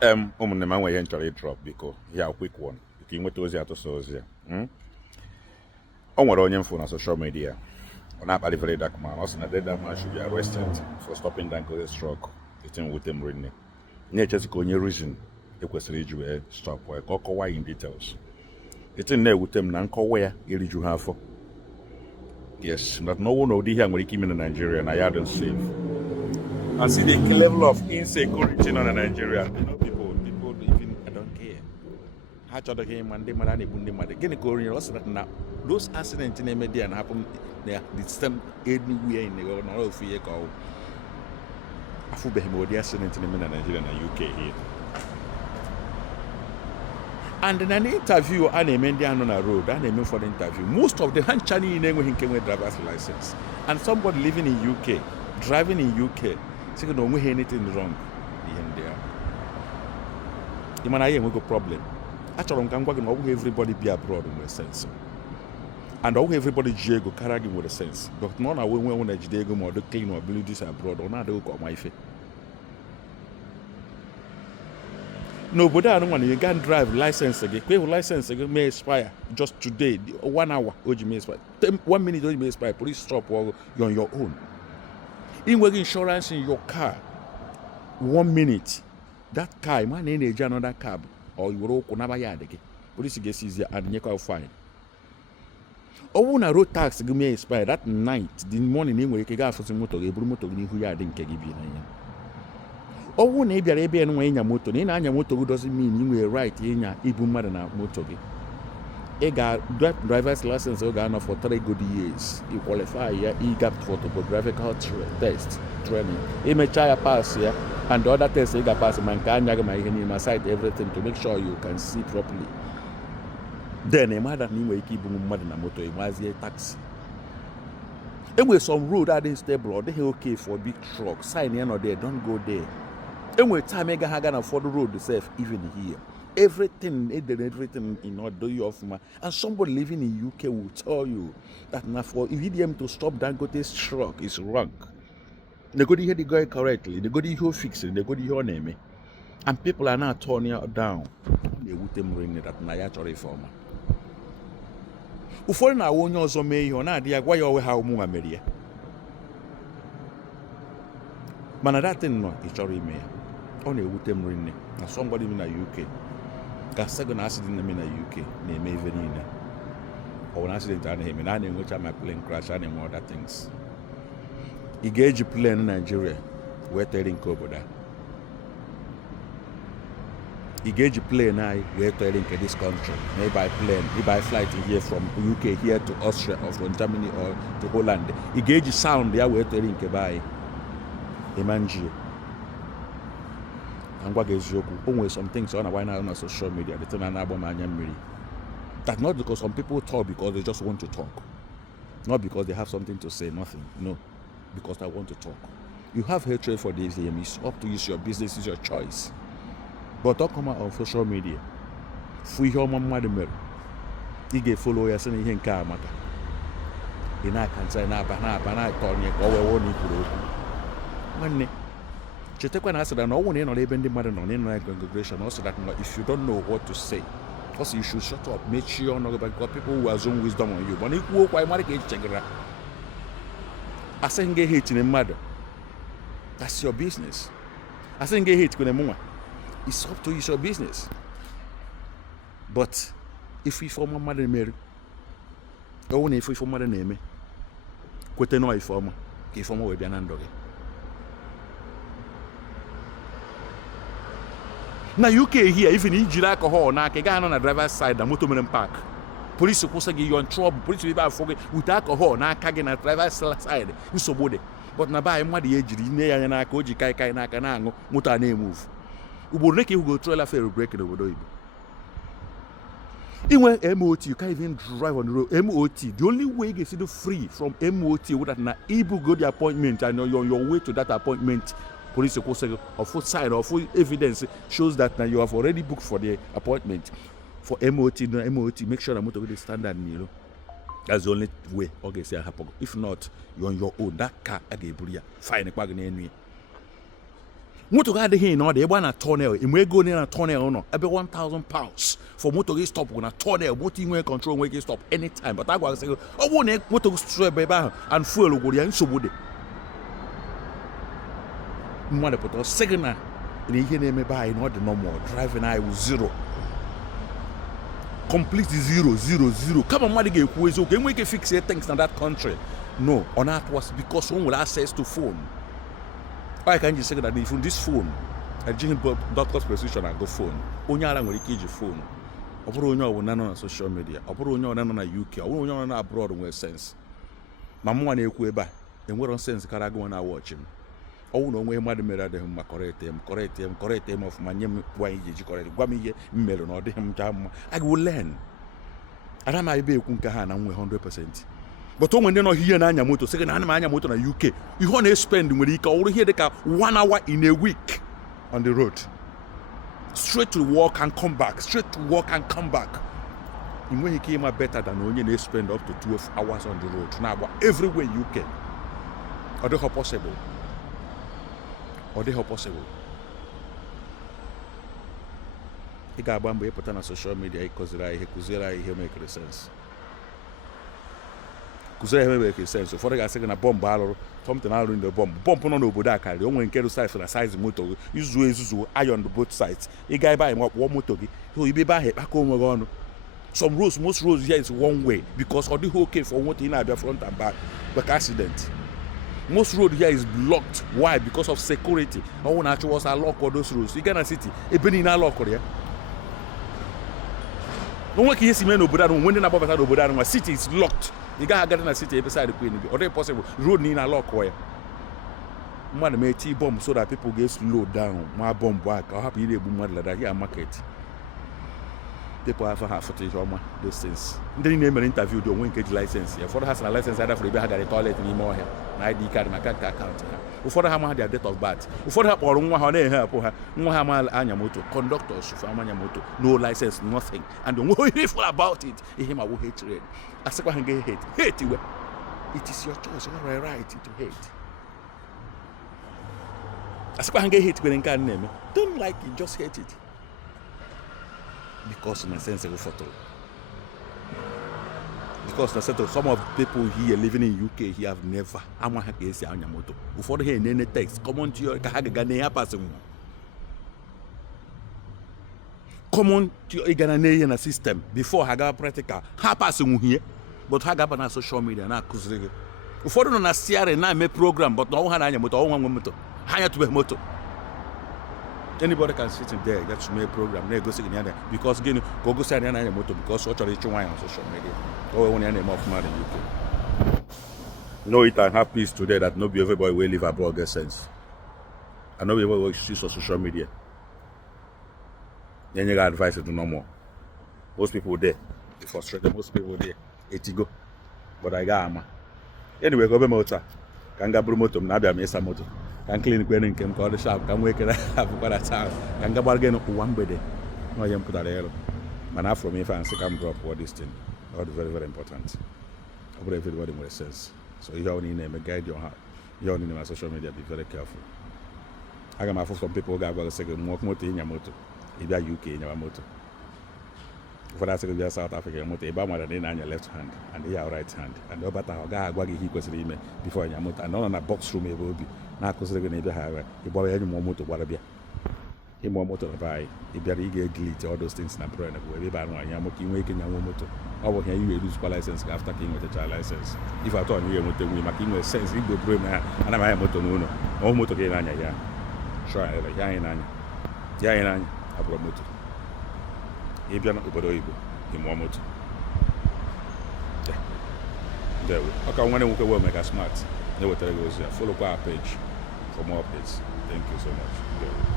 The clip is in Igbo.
ụmụnne m enweghị ihe nchọrọ ịdrọp biko ya quick one biko inweta ozi atụsa ozi ya o nwere onye mfu na social media ọ na-akpali very dark man ọ sị na that man should be arrested for stopping Dangote's truck etin wute m rinne na-echezi ka onye reason ekwesịrị iji wee stop wee ka ọ kọwaa in details etin na-ewute m na nkọwa ya eriju ha afọ yes that no one ụdị ihe a nwere ike ime na Nigeria na ya dị safe and see the level of insecurity in Nigeria. You know, people even I don't care. Ha chọrọ ka ịma ndị mmadụ a na-egbu ndị mmadụ gịnị ka orinye ọ sị na those accidents na-eme dị ya na happen the same anywhere in the world na ofu ihe ka ọ afụbeghị m ụdị accident na-eme na Nigeria na UK here. And in an interview a na-eme ndị anọ na road a na-eme ụfọdụ interview most of the ha ncha niile enweghị nke nwe driver's license and somebody living in UK driving in UK saying no we anything wrong ihe ndị a ị mana anyị enwego problem achọrọ m ka m gwa gị na ọ bụghị everybody be abroad nwere sense and ọ bụghị everybody ji ego karịa gị nwere sense but na ọ na-awe nwe na-ejide ego ma ọ dị clean or build this abroad ọ na-adịghị ka ọma ife n'obodo a nwa na you can drive license gị kwe hụ license gị may expire just today 1 hour o ji may expire 1 minute o ji may expire police stop or you're on your own inweghị insurance in your car 1 minute that car ma na-eji another cab or you were ụkwụ n'aba ya adị gị police ga-esizi ya and nyekwa fine ọ bụrụ na road tax gị may expire that night the morning ị nwere ike gaa afụsị moto gị eburu moto gị n'ihu ya adị nke gị bi n'anya ọ bụrụ na ị bịara ebe enwe ịnya moto na ị na-anya moto gị doesn't mean ị nwere right ịnya ibu mmadụ na moto gị ị ga driver's license ọ ga-anọ for 3 good years ị qualify ya ị gap for topographical test training imecha ya pass ya and the other test ị ga-pass ma nke anya gị ma ihe niile aside everything to make sure you can see properly then ị mada na ị nwere ike ibu mmadụ na moto ị mazie taxi enwere some road adịghị stable ọ dịghị okay for big truck sign ya nọ there don't go there enwere time ị gaghị aga na ụfọdụ road sef even here everything in order ọfụma and somebody living in UK will tell you that na for VDM to stop Dangote's truck is wrong. Negodi ihe dị going correctly, negodi ihe o fixed, negodi ihe ọ na-eme and people are now turning it down. Na-ewute m rinne that na ya chọrọ ife ọma ụfọdụ na-awa onye ọzọ mee ihe ọ na-adị ya gwa ya onwe ha ụmụnwa mere ya mana datin nọ ị chọrọ ime ya ọ na-ewute m rinne na somebody na UK ka second accident na-eme na UK na-eme ife niile ọ bụ na accident a na-eme na a na-enwecha ma plane crash a na-enwe other things ị ga-eji plane Nigeria wee tere nke obodo a ị ga-eji plane anyị wee tere nke this country na ịbuy plane ịbuy flight here from UK here to Austria or from Germany or to Holland ị ga-eji sound ya wee tere nke be anyị Emanjie na ngwa gị eziokwu o nwere some things ọ na-agba na social media the thing na-agba m anya mmiri that not because some people talk because they just want to talk not because they have something to say nothing no because they want to talk you have hatred for the VDM it's up to you it's your business it's your choice but don't come out on social media fụ ihe ọma mmadụ mere ị ga-efolo ya sị na ihe nke a maka ị na-aka ntị na-aba na-atọ onye ka ọ wee wụọ na ikwuru okwu nwanne chetakwa na asịra na ọ nwụ na ị nọ n'ebe ndị mmadụ nọ n'ịnọ na congregation ọ sị that if you don't know what to say also you should shut up mechie ọnụ gị because people who assume wisdom on you mana ikwu okwu anyị mara ka echiche gị asịghị gị hate na mmadụ that's your business asịghị gị hate kwene mụnwa it's up to you it's your business but if ife ọma mmadụ mere ọwụ na ife mmadụ na-eme kwete nọ ife ọma ka ife ọma wee bịa na ndụ gị na UK here even ijiri alcohol n'aka ị gaghị nọ na driver's side na moto mere park police kwụsị gị you're in trouble police ebe afọ gị with alcohol n'aka gị na driver's side nsogbu dị but na be anyị mmadụ ya ejiri nne ya anya n'aka o ji kaikai n'aka na-aṅụ moto a na-emove ugboro ole ka ihugo trailer fair break n'obodo Igbo inwe MOT you can't even drive on the road MOT the only way you get to free from MOT would that na ibu go the appointment and you're on your way to that appointment police of full side or full evidence shows that now you have already booked for the appointment for MOT make sure that motor with the standard you know that's the only way okay say happen if not you're on your own that car again fine moto ga adịghị na ọ dị ebe na tunnel ime ego na tunnel nọ ebe 1,000 pounds for moto gị stop na tunnel moto inwe control nwe gị stop anytime but agwa gị ọ bụrụ na moto gị ebe ahụ and fuel gwụrụ ya nsogbu dị mmadụ pụtara signal na ihe na-emebe anyị na ọ dị normal driving anyị wụ zero complete zero kama mmadụ ga-ekwu eziokwu enwe ike fix things na that country no ọ na-atụwasị because o nwere access to phone I can just say that if this phone ejighị doctor's prescription agụ phone onye ara nwere ike iji phone ọ bụrụ onye ọbụla nọ na social media ọ bụrụ onye ọbụla nọ na UK ọ bụrụ onye ọbụla na abroad nwere sense ma mụnwa na-ekwu ebe a enwere sense karịa agụ na watch m ọnwụ na onwe mmadụ mere adịghị mma kọrịtị m ọfụma nye m gwa iji eji kọrịtị gwa m ihe m mere na ọ dịghị m chaa mma I will learn ana m ebe ekwu nke ha na nwe 100% but onwe ndị nọ ihe na-anya moto sị gị na ana m anya moto na UK ihe ọ na-espend nwere ike ọ bụrụ ihe dị ka 1 hour in a week on the road straight to work and come back ị nweghị ike ịma better than onye na-espend up to 12 hours on the road na-agba everywhere UK ọ dịghị possible ị ga-agba mbọ ịpụta na social media ịkụziri anyị ihe mekere sense ụfọdụ ga-asị gị na bọmbụ alụrụ something alụrụ ndị bọmbụ nọ n'obodo a karịrị o nwere nke size na size moto gị izuzu iron both sides ị ga ebe anyị makpụọ moto gị ibe ebe ahụ ịkpakọ onwe gị ọnụ most roads here is one way because ọ dịghị okay for moto ị na-abịa front and back like accident. Most road here is blocked. Why? Because of security. I want to actually was lock all those roads. You can city. Even in a lock there. No one can see me no brother. When they above that brother, my city is locked. You got to get in a city beside the Queen. Or they possible road in a lock where. Man make T-bomb so that people get slowed down. My bomb back. I happy they boom like that here market. People have footage of those things. Then name an interview. Don't win cage license. If one has a license, either for the had a toilet anymore here. ID card, my account. Before have their date of birth. Before have or conductors moto, no license, nothing. And don't worry about it. Him I will hate it. I say I get hate. Hate you. It is your choice. You have a right to hate. I say I get hate when can name. Don't like it, just hate it. Because in a sense of photo. Because some of people here living in UK here have never. I'm going to say on your motor. Before they hear any text, come on to your Ghana person. Come on to your Ghana system before I got practical. Ha person here, but I got on social media na kuzige. Before no na CR na make program, but no one anya motor, one motor. Hire to be motor. Anybody can sit in there, get to make a program, go sit in there because again, go say any motor because what are they on social media? Oh, when any more from the UK. No, it and have peace today that not be everybody will live abroad get sense. And not be everybody will see social media. Then you got advice to do no more. Most people there, they frustrated. Most people there, it go. But I got ama. Anyway, go be motor. Can go motor, na be amesa motor. Can clean when in came call the shop, can wake it up for that time. Can go bargain one bed. No, you put that yellow. Man, after me, if I come drop what this thing. All very, very important. I put everybody with sense. So you don't need to guide your heart. You don't need to social media, be very careful. I got my first some people got to say, walk motor in your motor. If you are UK in your motor. For that, you are South African motor, about more than on your left hand and the right hand. And the other guy, he goes to the email before your motor. And on a box room, it will be. Now, because they're going to have a boy any more motor, what be. He more motor buy. If you are glitch, all those things in a brain, we buy one, you're making your motor. Over here, you lose license after king with a child license. If I told you, motor, we making a sense, you go bring and I'm a motor, no motor gain on ya. Sure, Yan, I brought motor. If you're not over the in one motor. There we go. Okay, when we make a smart, they will tell you, follow our page for more updates. Thank you so much.